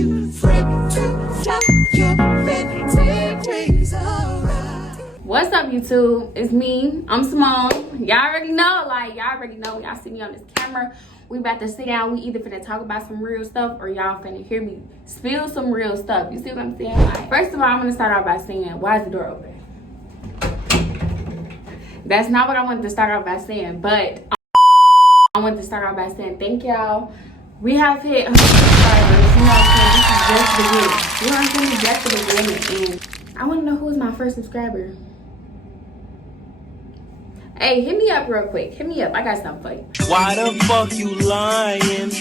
you fret to flop your red wings alright. What's up, YouTube? It's me. I'm Simone. Y'all already know, y'all see me on this camera. We about to sit down. We either finna talk about some real stuff or y'all finna hear me spill some real stuff. You see what I'm saying? Like, first of all, I'm gonna start off by saying, why is the door open? That's not what I wanted to start off by saying, but I wanted to start off by saying thank y'all. We have hit 100 subscribers. You know what I'm saying? This is just the beginning. You know what I'm saying? It's just the beginning. And I want to know who's my first subscriber. Hey, hit me up real quick. Hit me up. I got something for you. Why the fuck you lying?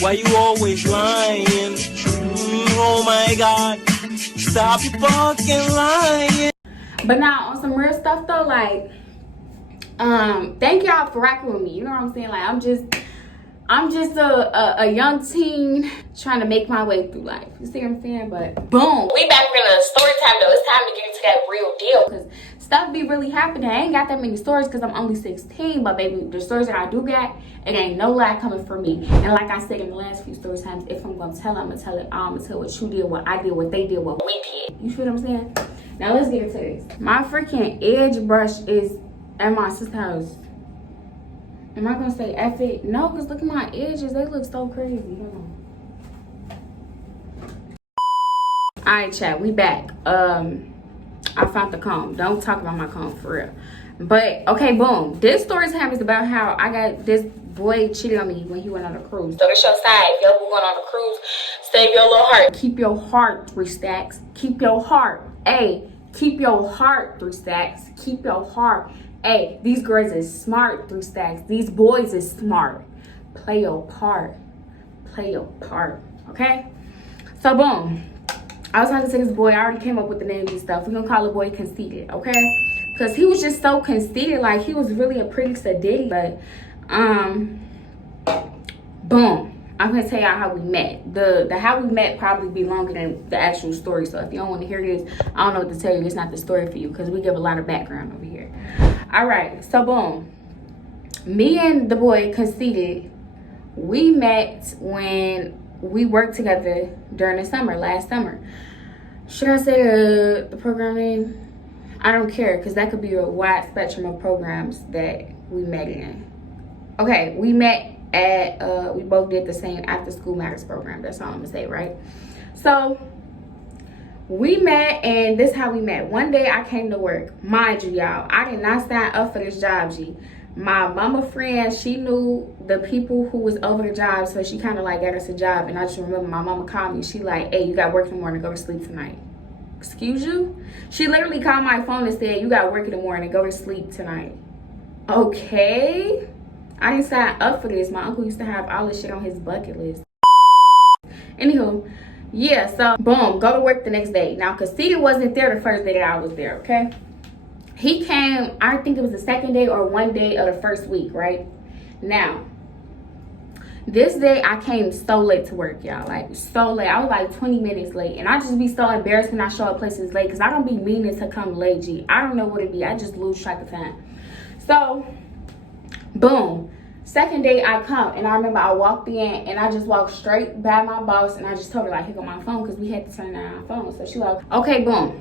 Why you always lying? Oh my God. Stop you fucking lying. But now, on some real stuff though, like, thank y'all for rocking with me. You know what I'm saying? Like, I'm just a young teen trying to make my way through life. You see what I'm saying? But boom, we back in a story time though. It's time to get into that real deal because stuff be really happening. I ain't got that many stories because I'm only 16, but baby, the stories that I do got, it ain't no lie coming from me. And like I said in the last few story times, if I'm gonna tell, I'm gonna tell it all. I'm gonna tell what you did, what I did, what they did, what we did. You feel what I'm saying? Now let's get into this. My freaking edge brush is at my sister's house. Am I gonna say F it? No, because look at my edges. They look so crazy. Hold on. Alright, chat. We back. I found the comb. Don't talk about my comb for real. But, okay, boom. This story time is about how I got this boy cheated on me when he went on a cruise. So this your side. If y'all going on a cruise, save your little heart. Keep your heart, 3 stacks. Keep your heart. Hey, keep your heart, 3 stacks. Keep your heart. Hey, these girls is smart, 3 stacks. These boys is smart. Play your part. Play your part. Okay? So, boom. I was talking to this boy. I already came up with the names and stuff. We're going to call the boy Conceited. Okay? Because he was just so conceited. Like, he was really a pretty sadiddy. But, boom. I'm going to tell y'all how we met. The how we met probably be longer than the actual story. So, if you don't want to hear this, I don't know what to tell you. It's not the story for you. Because we give a lot of background over here. All right, so boom, me and the boy Conceited, we met when we worked together during the summer, last summer. Should I say the program name? I don't care, because that could be a wide spectrum of programs that we met in. Okay, we met at, we both did the same After School Matters program. That's all I'm gonna say, right? So, we met, and this is how we met. One day I came to work. Mind you, y'all, I did not sign up for this job, G. My mama friend, she knew the people who was over the job, so she kind of like got us a job. And I just remember my mama called me. She like, hey, you got work in the morning, go to sleep tonight. Excuse you? She literally called my phone and said, you got work in the morning, go to sleep tonight. Okay. I didn't sign up for this. My uncle used to have all this shit on his bucket list. Anywho. Yeah, so boom, go to work the next day. Now, Conceited wasn't there the first day that I was there, okay? He came, I think it was the second day or one day of the first week, right? Now, this day I came so late to work, y'all. Like, so late. I was like 20 minutes late. And I just be so embarrassed when I show up places late because I don't be meaning to come late, G. I don't know what it be. I just lose track of time. So, boom. Second day I come, and I remember I walked in and I just walked straight by my boss and I just told her like, here go my phone, because we had to turn on our phone. So she like, okay, boom.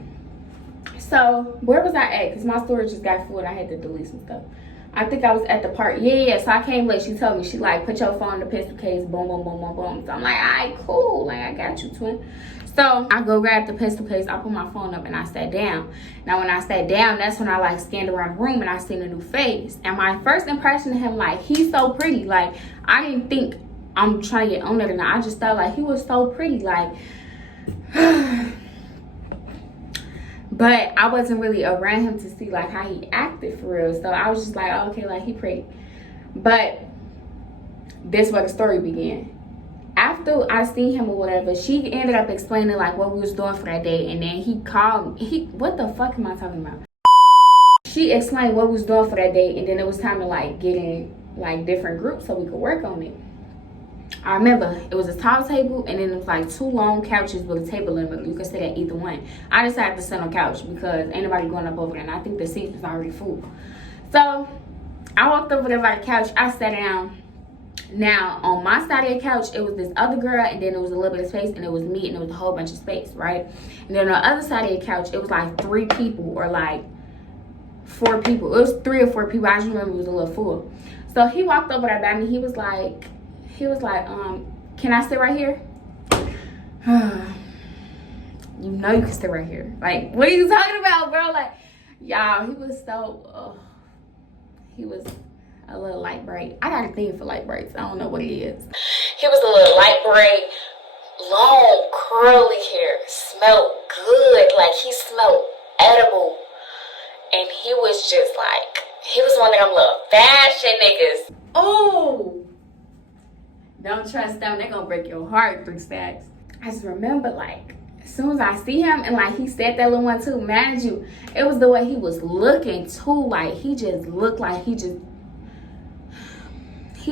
So where was I at? Because my storage just got full and I had to delete some stuff. I think I was at the park. Yeah. So I came late. She told me, she like, put your phone in the pencil case, boom, boom, boom, boom, boom. So I'm like, all right, cool. Like, I got you, twin. So I go grab the pencil case, I put my phone up and I sat down. Now when I sat down, that's when I like scanned around the room and I seen a new face. And my first impression of him, like, he's so pretty. Like, I didn't think I'm trying to get on it or not. I just thought like he was so pretty, like but I wasn't really around him to see like how he acted for real. So I was just like, oh, okay, like he pretty. But this is where the story began. After I seen him or whatever, she ended up explaining like what we was doing for that day, and then he called me. What the fuck am I talking about? She explained what we was doing for that day, and then it was time to like get in like different groups so we could work on it. I remember it was a tall table, and then it was like 2 long couches with a table in it. You could sit at either one. I decided to sit on the couch because ain't nobody going up over there, and I think the seats was already full. So I walked over there by the couch. I sat down. Now, on my side of the couch, it was this other girl, and then it was a little bit of space, and it was me, and it was a whole bunch of space, right? And then on the other side of the couch, it was like 3 people or like 4 people. It was 3 or 4 people. I just remember it was a little full. So he walked over there by me. He was like, can I sit right here? You know you can sit right here. Like, what are you talking about, bro? Like, y'all, he was so, he was a little light braid. I got a thing for light braids. I don't know what it is. He was a little light braid, long, curly hair, smelled good. Like, he smelled edible. And he was just like, he was one of them little fashion niggas. Oh, don't trust them. They're gonna break your heart, 3 stacks. I just remember, like, as soon as I see him, and like he said that little one too, mind you, it was the way he was looking too. Like, he just looked like he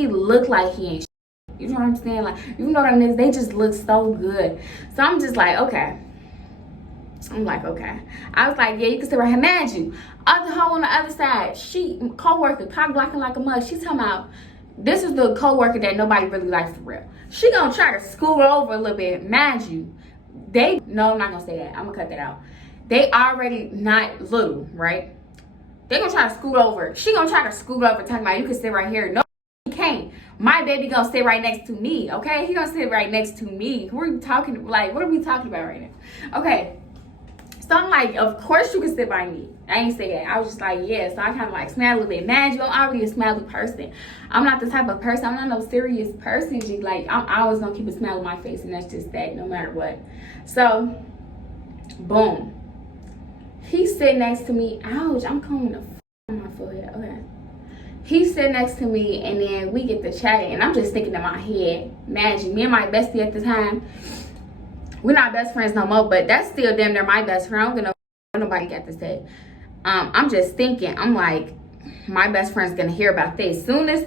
looked like he ain't shit. You know what I'm saying? Like, you know what I mean? They just look so good. So I'm just like, okay. I'm like, okay. I was like, yeah, you can sit right here. Mind you, other hoe on the other side, she, co-worker, cock blocking like a mug. She talking about, this is the co-worker that nobody really likes for real. She gonna try to scoot over a little bit. Mind you, no, I'm not gonna say that. I'm gonna cut that out. They already not little, right? They gonna try to scoot over. She gonna try to scoot over talking about, you can sit right here. No, he can't. My baby gonna sit right next to me, okay? He gonna sit right next to me. Who are you talking, like, what are we talking about right now? Okay. So I'm like, of course you can sit by me. I ain't say that. I was just like, yeah. So I kind of like smiled a little bit. Man, you, I'm already a smiley person. I'm not the type of person. I'm not no serious person. Like, I'm always gonna keep a smile on my face, and that's just that, no matter what. So, boom. He's sitting next to me. Ouch! I'm combing the on my forehead. Okay. He's sitting next to me, and then we get to chatting, and I'm just thinking in my head, imagine me and my bestie at the time. We're not best friends no more, but that's still damn near my best friend. I don't get no what nobody got to say. I'm just thinking, I'm like, my best friend's gonna hear about this. Soon as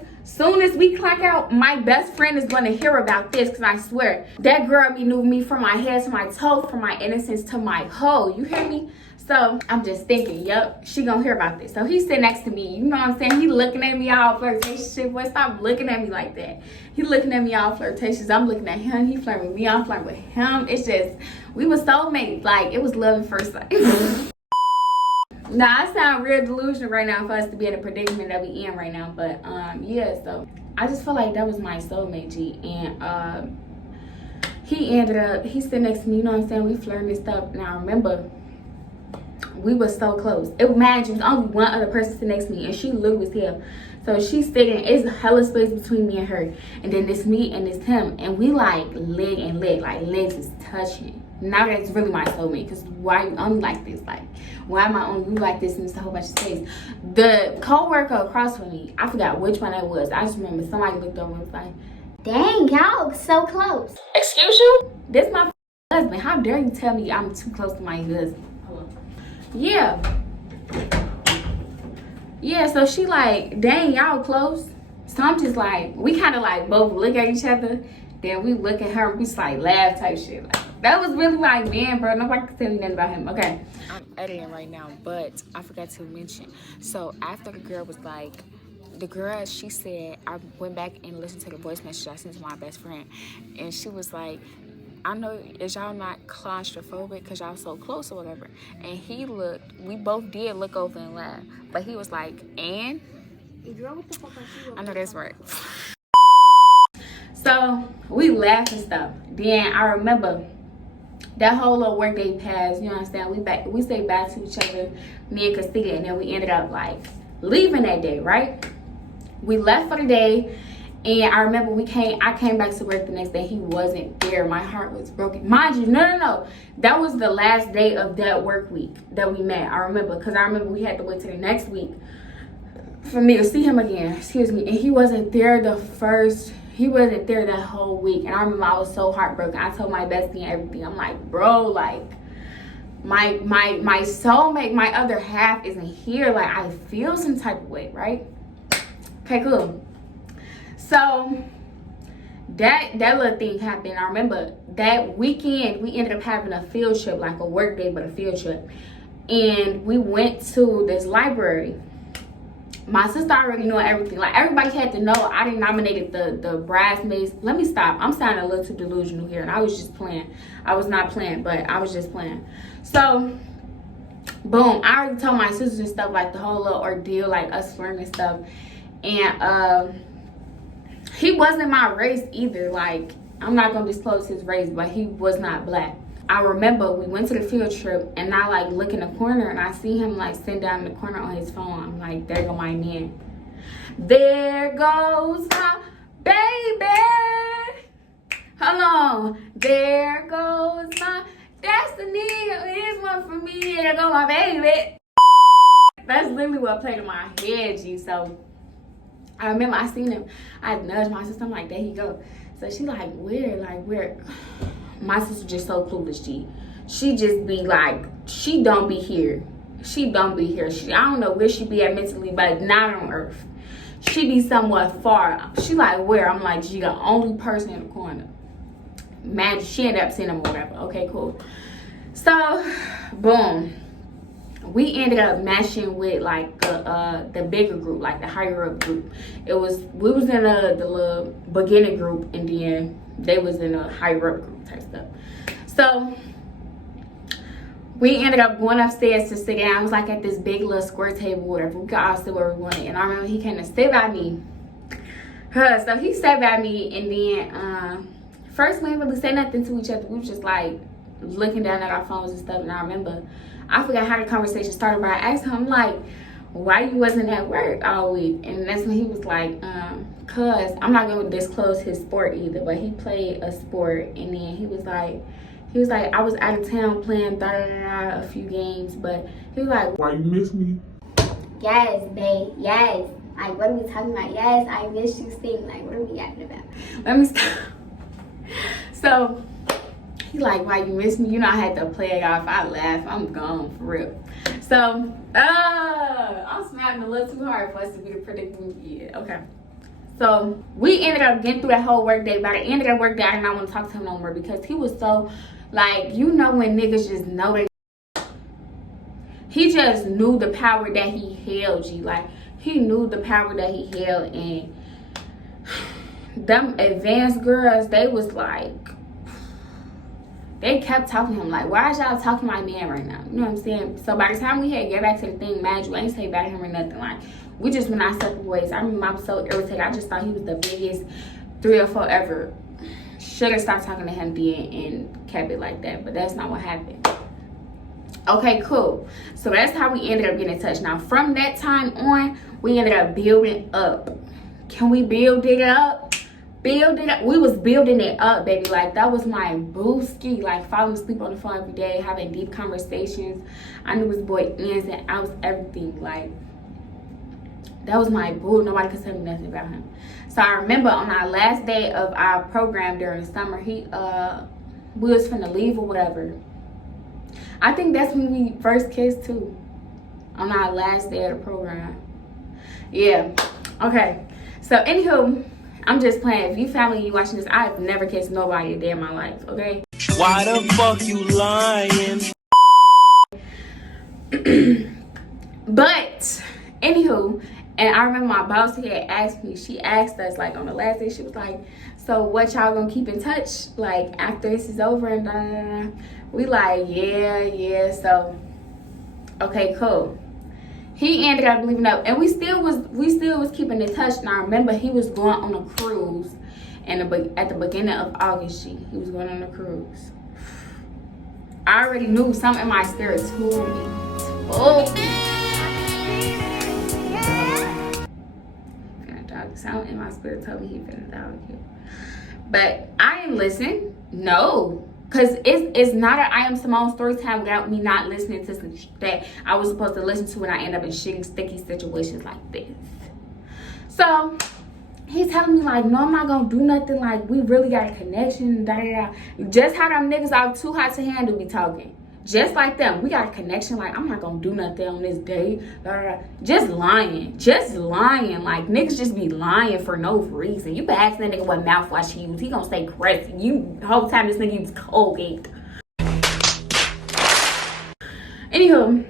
we clock out, my best friend is gonna hear about this, because I swear, that girl be knew me from my head to my toe, from my innocence to my hoe. You hear me? So I'm just thinking, yup, she gonna hear about this. So he's sitting next to me, you know what I'm saying? He looking at me all flirtatious. Boy, stop looking at me like that. He looking at me all flirtatious. I'm looking at him. He flirting with me. I'm flirting with him. It's just, we were soulmates. Like, it was love at first sight. Now, I sound real delusional right now for us to be in a predicament that we in right now. But, yeah, so I just feel like that was my soulmate, G. And he ended up, he's sitting next to me, you know what I'm saying? We flirting and stuff. Now, I remember, we were so close. Imagine, there's only one other person sitting next to me, and she little as hell. So she's sitting, it's hella space between me and her. And then it's me and it's him. And we like leg and leg, like legs is touching. Now that's really my soulmate, because why you only like this? Like, why am I only you like this and it's a whole bunch of space? The co-worker across from me, I forgot which one that was. I just remember somebody looked over and was like, dang, y'all so close. Excuse you? This my husband. How dare you tell me I'm too close to my husband? Yeah, so she like, dang, y'all close. So I'm just like, we kind of like both look at each other, then we look at her and we just like laugh type shit. Like, that was really my man, bro. Nobody can tell me nothing about him. Okay, I'm editing right now, but I forgot to mention, so after the girl was like, the girl, she said, I went back and listened to the voice message I sent to my best friend, and she was like, I know, is y'all not claustrophobic because y'all so close or whatever? And he looked, we both did look over and laugh. But he was like, and? I know that's right. So we laughed and stuff. Then I remember that whole little work day passed, you know what I'm saying? We stayed back to each other, me and Castilla, and then we ended up like leaving that day, right? We left for the day. And I remember I came back to work the next day. He wasn't there. My heart was broken. Mind you, no. That was the last day of that work week that we met. I remember, because I remember we had to wait till the next week for me to see him again. Excuse me. And he wasn't there he wasn't there that whole week. And I remember I was so heartbroken. I told my bestie and everything. I'm like, bro, like, my soulmate, my other half isn't here. Like, I feel some type of way, right? Okay, cool. So that little thing happened. I remember that weekend we ended up having a field trip, like a work day, but a field trip. And we went to this library. My sister already knew everything. Like, everybody had to know I didn't nominated the bridesmaids. Let me stop. I'm sounding a little too delusional here, and I was just playing. I was not playing, but I was just playing. So, boom. I already told my sisters and stuff, like, the whole little ordeal, like, us flirting and stuff. And, he wasn't my race either. Like, I'm not going to disclose his race, but he was not black. I remember we went to the field trip, and I like look in the corner and I see him like sitting down in the corner on his phone. I'm like, there go my man. There goes my baby. Hold on. There goes my destiny. Here's one for me. There go my baby. That's literally what played in my head, G. So I remember I seen him. I nudged my sister. I'm like, there he go. So she like, where? Like, where? My sister just so clueless, G. She just be like, she don't be here. She don't be here. I don't know where she be at mentally, but not on earth. She be somewhat far. She like, where? I'm like, she the only person in the corner. Imagine she ended up seeing him or whatever. Okay, cool. So, boom. We ended up matching with like the bigger group, like the higher up group. We was in the little beginner group, and then they was in a higher up group type stuff. So we ended up going upstairs to sit down. I was like at this big little square table, whatever. We could all sit where we wanted. And I remember he came to sit by me. So he sat by me, and then first we didn't really say nothing to each other. We was just like looking down at our phones and stuff. And I remember, I forgot how the conversation started, but I asked him like, why you wasn't at work all week? And that's when he was like, cause I'm not gonna disclose his sport either, but he played a sport. And then he was like, I was out of town playing a few games, but he was like, why you miss me? Yes, babe. Yes. Like, what are we talking about? Yes, I miss you, Sting. Like, what are we acting about? let me stop. So he like, why you miss me? You know, I had to play it off. I laugh. I'm gone for real. So, I'm smiling a little too hard for us to be the predicament. Yeah, okay. So we ended up getting through that whole work day. By the end of that work day, I did not want to talk to him no more because he was so, like, you know when niggas just know they. He just knew the power that he held, G. Like, he knew the power that he held, and them advanced girls, they was like, they kept talking to him like, why is y'all talking to my man right now? You know what I'm saying? So by the time we had get back to the thing, mind you, I ain't say bad to him or nothing. Like, we just went our separate ways. I remember I was so irritated. I just thought he was the biggest 3 or 4 ever. Should have stopped talking to him then and kept it like that, but that's not what happened. Okay, cool. So that's how we ended up getting in touch. Now, from that time on, we ended up building up. Can we build it up? Build it up. We was building it up, baby. Like, that was my booski. Like, falling asleep on the phone every day, having deep conversations. I knew this boy ins and outs, everything. Like, that was my boo. Nobody could tell me nothing about him. So I remember on our last day of our program during the summer, we was finna leave or whatever. I think that's when we first kissed too. On our last day of the program. Yeah. Okay. So anywho, I'm just playing. If you family, you watching this, I've never kissed nobody a day in my life, okay? Why the fuck you lying? But anywho, and I remember my boss had asked me, she asked us like on the last day, she was like, so what y'all gonna keep in touch like after this is over and da, da, da, da. We like, yeah. So okay, cool. He ended up leaving up, and we still was keeping in touch. And I remember he was going on a cruise, and at the beginning of August, he was going on a cruise. I already knew something in my spirit told me. Something in my spirit told me he finna dog you, but I didn't listen. No. Because it's not an I Am Simone story time without me not listening to some that I was supposed to listen to when I end up in shitty, sticky situations like this. So, he's telling me, like, no, I'm not going to do nothing. Like, we really got a connection. Da, da, da. Just how them niggas are too hot to handle be talking. Just like them. We got a connection. Like, I'm not going to do nothing on this day. Da, da, da. Just lying. Just lying. Like, niggas just be lying for no reason. You can ask that nigga what mouthwash he use. He gonna say Crest. You, the whole time this nigga use Colgate. Anywho,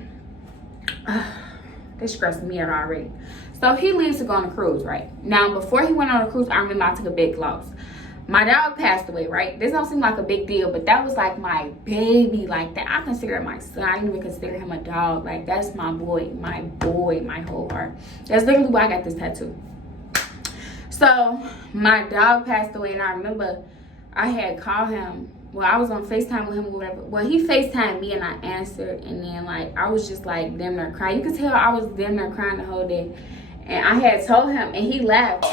they stressing me out already. So he leaves to go on a cruise, right? Now, before he went on a cruise, I remember I took a big loss. My dog passed away, right? This don't seem like a big deal, but that was like my baby, like that. I consider him my son. I didn't even consider him a dog. Like, that's my boy, my whole heart. That's literally why I got this tattoo. So my dog passed away, and I remember I had called him. Well, I was on FaceTime with him or whatever. Well, he FaceTimed me, and I answered, and then like I was just like damn near crying. You could tell I was damn near crying the whole day. And I had told him, and he laughed.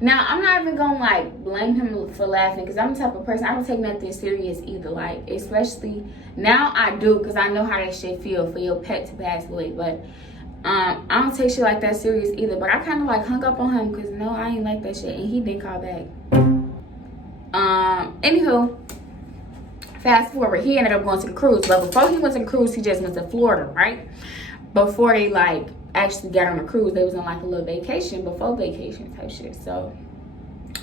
Now, I'm not even gonna like blame him for laughing, because I'm the type of person, I don't take nothing serious either. Like, especially now I do, because I know how that shit feel for your pet to pass away. But I don't take shit like that serious either. But I kind of like hung up on him, because no, I ain't like that shit, and he didn't call back. Anywho, fast forward, he ended up going to the cruise. But before he went to the cruise, he just went to Florida, right? Before they like actually got on a cruise, they was on like a little vacation, before vacation type shit. So,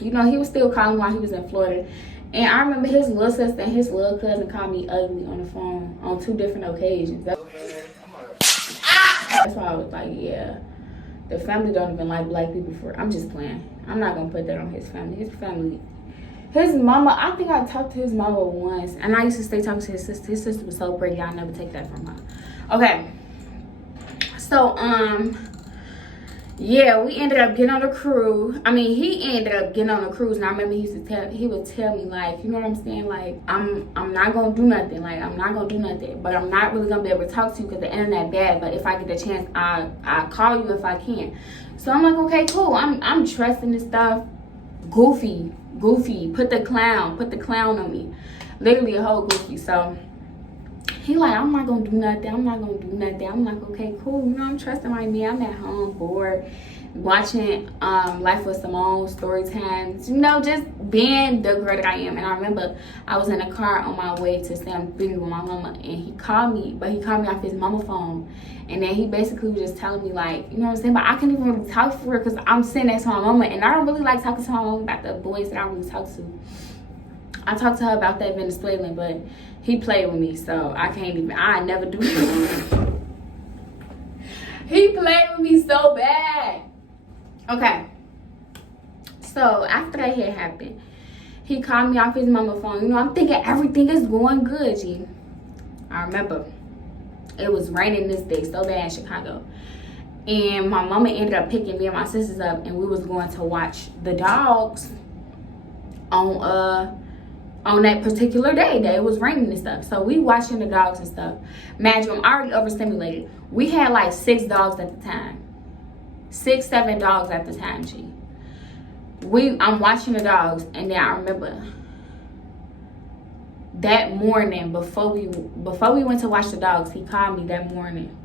you know, he was still calling while he was in Florida. And I remember his little sister and his little cousin called me ugly on the phone on 2 different occasions. That's why I was like, yeah, the family don't even like black people for. I'm just playing. I'm not gonna put that on his family. His mama, I think I talked to his mama once, and I used to stay talking to his sister. His sister was so pretty, I'll never take that from her. Okay. So, yeah, we ended up getting on a cruise. I mean, he ended up getting on a cruise, and I remember he would tell me, like, you know what I'm saying? Like, I'm not gonna do nothing. Like, I'm not gonna do nothing, but I'm not really gonna be able to talk to you because the internet bad. But if I get the chance, I'll call you if I can. So I'm like, okay, cool. I'm trusting this stuff. Goofy, put the clown on me. Literally a whole goofy. So he like, I'm not gonna do nothing. I'm like, okay, cool. You know, I'm trusting my man. I'm at home bored, watching Life with Simone, Storytime. You know, just being the girl that I am. And I remember I was in a car on my way to Sam 3 with my mama, and he called me, but he called me off his mama phone. And then he basically was just telling me, like, you know what I'm saying? But I couldn't even really talk to her because I'm sitting next to my mama, and I don't really like talking to my mama about the boys that I really talk to. I talked to her about that Venezuelan, but he played with me, so I can't even. I never do. He played with me so bad. Okay. So after that had happened, he called me off his mama phone. You know, I'm thinking everything is going good, G. I remember it was raining this day so bad in Chicago, and my mama ended up picking me and my sisters up, and we was going to watch the dogs on that particular day that it was raining and stuff. So we watching the dogs and stuff. Imagine, I'm already overstimulated. We had like 6 dogs at the time. 6, 7 dogs at the time, G. I'm watching the dogs, and then I remember that morning before we went to watch the dogs, he called me that morning.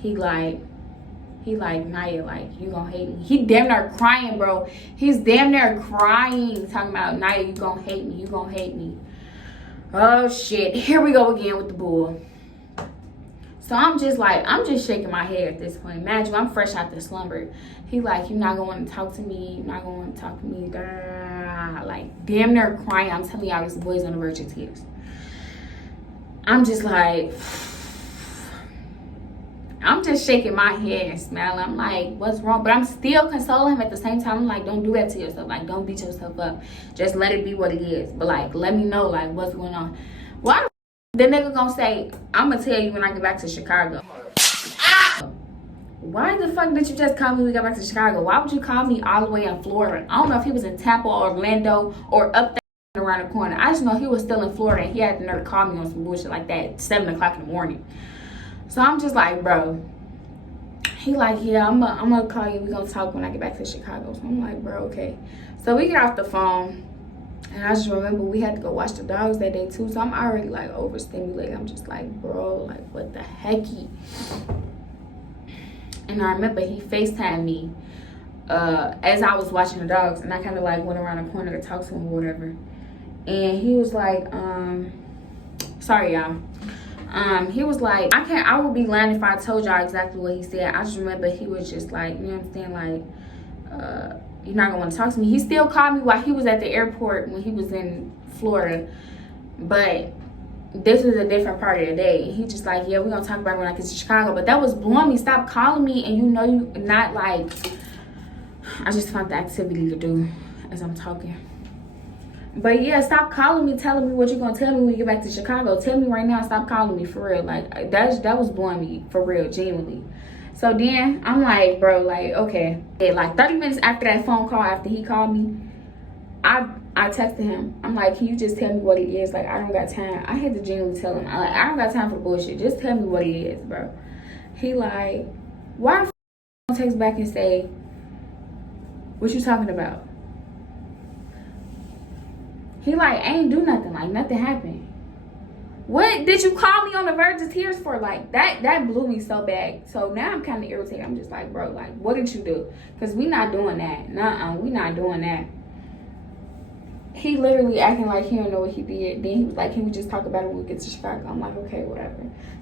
He like, Naya, like, you gonna hate me. He damn near crying, bro. He's damn near crying, talking about, Naya, you gonna hate me. Oh shit, here we go again with the bull. So I'm just shaking my head at this point. Imagine, I'm fresh out the slumber. He like, you're not gonna want to talk to me. Like, damn near crying. I'm telling y'all, this boy's on the verge of tears. I'm just like, I'm just shaking my head and smiling. I'm like, what's wrong? But I'm still consoling him at the same time. I'm like, don't do that to yourself. Like, don't beat yourself up. Just let it be what it is. But like, let me know, like, what's going on. Why the nigga gonna say, I'm gonna tell you when I get back to Chicago? Why the fuck did you just call me when we got back to Chicago? Why would you call me all the way in Florida? I don't know if he was in Tampa or Orlando or up there around the corner. I just know he was still in Florida, and he had the nerve to call me on some bullshit like that at 7 o'clock in the morning. So I'm just like, bro. He like, yeah, I'm gonna call you. We're gonna talk when I get back to Chicago. So I'm like, bro, okay. So we get off the phone, and I just remember we had to go watch the dogs that day too. So I'm already like overstimulated. I'm just like, bro, like, what the hecky? And I remember he FaceTimed me as I was watching the dogs, and I kind of like went around the corner to talk to him or whatever. And he was like, sorry y'all. He was like, I would be lying if I told y'all exactly what he said. I just remember he was just like, you know what I'm saying, like, you're not gonna want to talk to me. He still called me while he was at the airport when he was in Florida, but this was a different part of the day. He just like, yeah, we're gonna talk about it when I get to Chicago. But that was blowing me. Stop calling me, and you know you not like. I just found the activity to do as I'm talking. But yeah, stop calling me, telling me what you're gonna tell me when you get back to Chicago. Tell me right now. Stop calling me for real. Like that was blowing me for real, genuinely. So then I'm like, bro, like okay. And like 30 minutes after that phone call, after he called me, I texted him. I'm like, can you just tell me what it is? Like I don't got time. I had to genuinely tell him. I don't got time for the bullshit. Just tell me what it is, bro. He like, why the f don't text back and say, what you talking about? He like, I ain't do nothing. Like nothing happened. What did you call me on the verge of tears for? Like that blew me so bad. So now I'm kind of irritated. I'm just like, bro, like what did you do? Because we not doing that. Nuh-uh, we not doing that. He literally acting like he don't know what he did. Then he was like, can we just talk about it when we get to Chicago? I'm like, okay, whatever.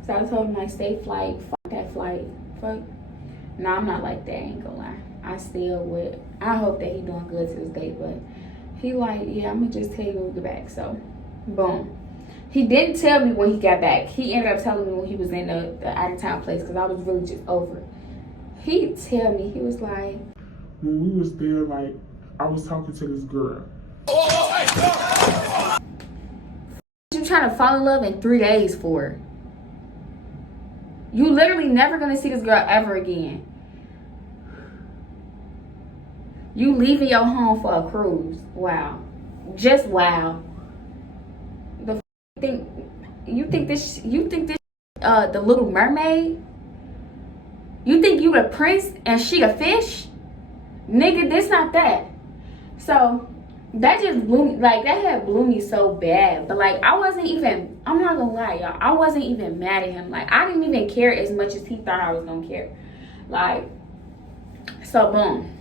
So I told him like, safe flight. Fuck that flight. Fuck. No, I'm not like that. I ain't gonna lie. I still would. I hope that he doing good to this day, but he like, yeah, I'm gonna just tell you when we get back. So, boom. He didn't tell me when he got back. He ended up telling me when he was in the out of town place because I was really just over it. He tell me, he was like, when we was there, like, I was talking to this girl. you trying to fall in love in 3 days for? You literally never gonna see this girl ever again. You leaving your home for a cruise. Wow. Just wow. You think this the Little Mermaid? You think you the prince and she a fish? Nigga, this not that. So that just blew me, like that had blew me so bad. But like I wasn't even, I'm not gonna lie, y'all, I wasn't even mad at him. Like I didn't even care as much as he thought I was gonna care. Like, so boom.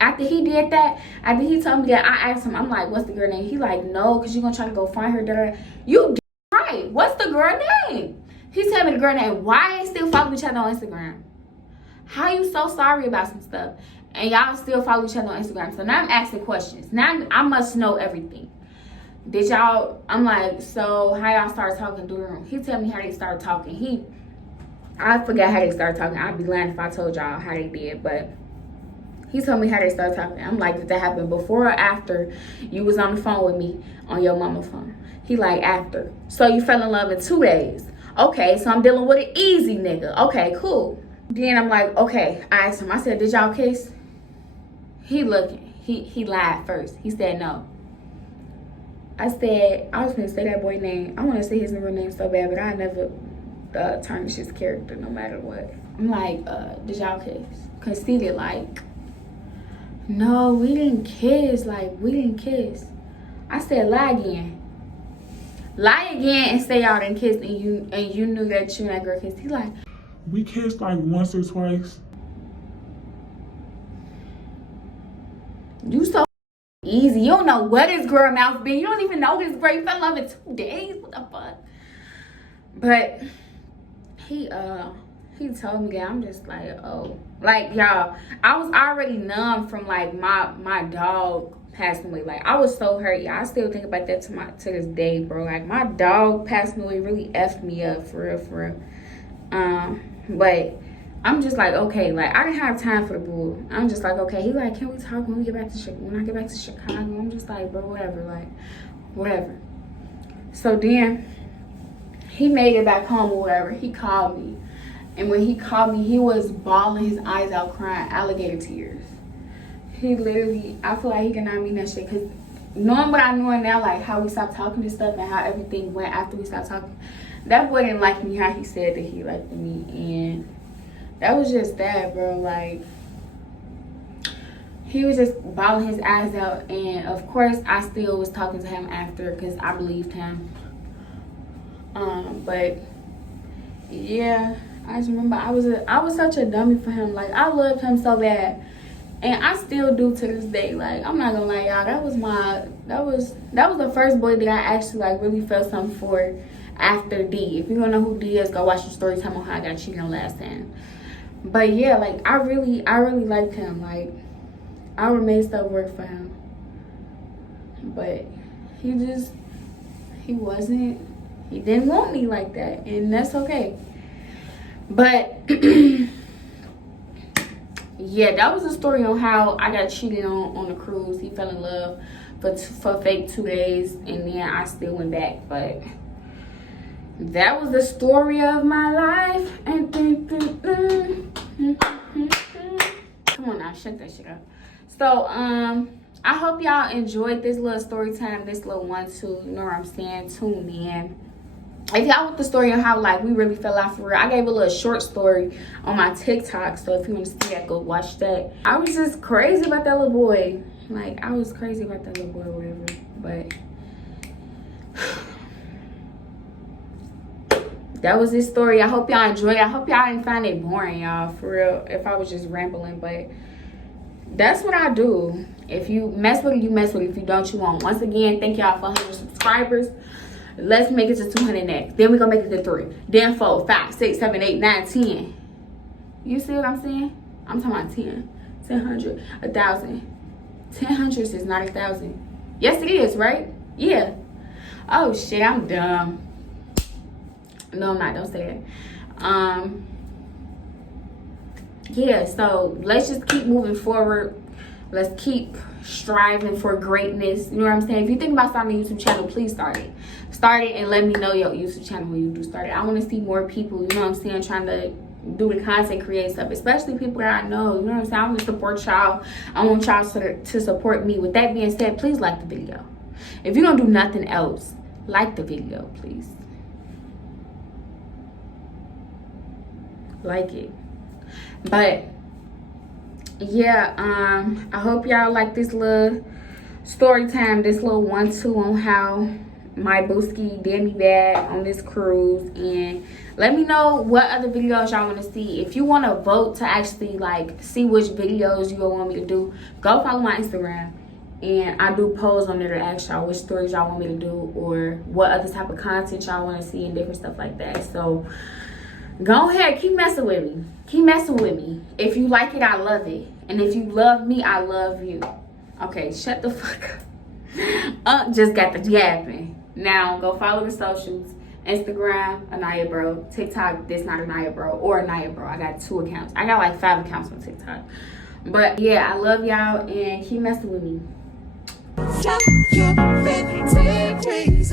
After he did that, after he told me that, I asked him, I'm like, what's the girl name? He like, no, because you're going to try to go find her. Da-da. You right. What's the girl name? He told me the girl name. Why they still follow each other on Instagram? How you so sorry about some stuff and y'all still follow each other on Instagram? So now I'm asking questions. Now I must know everything. Did y'all, I'm like, so how y'all started talking through the room? He tell me how they started talking. I forgot how they started talking. I'd be lying if I told y'all how they did, but he told me how they started talking. I'm like, did that happen before or after you was on the phone with me on your mama's phone? He like, after. So you fell in love in 2 days. Okay, so I'm dealing with an easy nigga. Okay, cool. Then I'm like, okay. I asked him, I said, did y'all kiss? He looking. He lied first. He said no. I said, I was gonna say that boy name. I want to say his real name so bad, but I never tarnish his character no matter what. I'm like, did y'all kiss? Conceited like, no, we didn't kiss. Like, we didn't kiss. I said, lie again. Lie again and say y'all didn't kiss and you knew that you and that girl kissed. He like, We kissed like once or twice. you so easy. You don't know what his girl mouth been. You don't even know his girl. You fell in love in 2 days. What the fuck? But he told me that. I'm just like, oh. Like, y'all, I was already numb from like my dog passing away. Like, I was so hurt, y'all. I still think about that to this day, bro. Like, my dog passing away really effed me up, for real. But I'm just like, okay, like, I didn't have time for the bull. I'm just like, okay. He like, can we talk when I get back to Chicago? I'm just like, bro, whatever. Like, whatever. So then he made it back home or whatever. He called me. And when he called me, he was bawling his eyes out, crying, alligator tears. He literally, I feel like he cannot mean that shit. Because knowing what I know now, like how we stopped talking and stuff and how everything went after we stopped talking, that boy didn't like me how he said that he liked me. And that was just that, bro. Like, he was just bawling his eyes out. And of course, I still was talking to him after because I believed him. But yeah, I just remember I was such a dummy for him. Like, I loved him so bad, and I still do to this day. Like, I'm not gonna lie, y'all, that was the first boy that I actually like really felt something for after D. If you don't know who D is, go watch the story time on how I got cheated on last time. But yeah, like, I really liked him. Like, I would make stuff work for him, but he He didn't want me like that, and that's okay. But yeah, that was a story on how I got cheated on the cruise. He fell in love for fake 2 days, and then I still went back. But that was the story of my life. And come on now, shut that shit up. So I hope y'all enjoyed this little story time, this little 1-2. You know what I'm saying? Tune in. If y'all want the story on how like we really fell out for real, I gave a little short story on my TikTok. So if you want to see that, go watch that. I was just crazy about that little boy. Like, I was crazy about that little boy or whatever. But that was this story. I hope y'all enjoyed it. I hope y'all didn't find it boring, y'all, for real, if I was just rambling. But that's what I do. If you mess with it, you mess with it. If you don't, you won't. Once again, thank y'all for 100 subscribers. Let's make it to 200 next. Then we're going to make it to 3. Then 4, 5, 6, 7, 8, 9, 10. You see what I'm saying? I'm talking about 10. 100, 1,000. 10 hundreds is not 1,000. Yes, it is, right? Yeah. Oh, shit, I'm dumb. No, I'm not. Don't say that. Yeah, so let's just keep moving forward. Let's keep striving for greatness. You know what I'm saying? If you think about starting a YouTube channel, please start it. Start it and let me know your YouTube channel when you do start it. I want to see more people, you know what I'm saying, trying to do the content, create stuff, especially people that I know. You know what I'm saying? I want to support y'all. I want y'all to support me. With that being said, please like the video. If you don't do nothing else, like the video, please. Like it. But yeah, I hope y'all like this little story time, this little 1-2 on how my booski did me bad on this cruise. And let me know what other videos y'all want to see. If you want to vote to actually like see which videos you want me to do, go follow my Instagram, and I do polls on there to ask y'all which stories y'all want me to do, or what other type of content y'all want to see, and different stuff like that. So go ahead, keep messing with me. Keep messing with me. If you like it, I love it. And if you love me, I love you. Okay, shut the fuck up. Just got the yapping. Now, go follow the socials. Instagram, aniyahhbro. TikTok, this not aniyahhbro, or aniyahhbro. I got 2 accounts. I got like 5 accounts on TikTok. But yeah, I love y'all, and keep messing with me. Flap your red tape rings.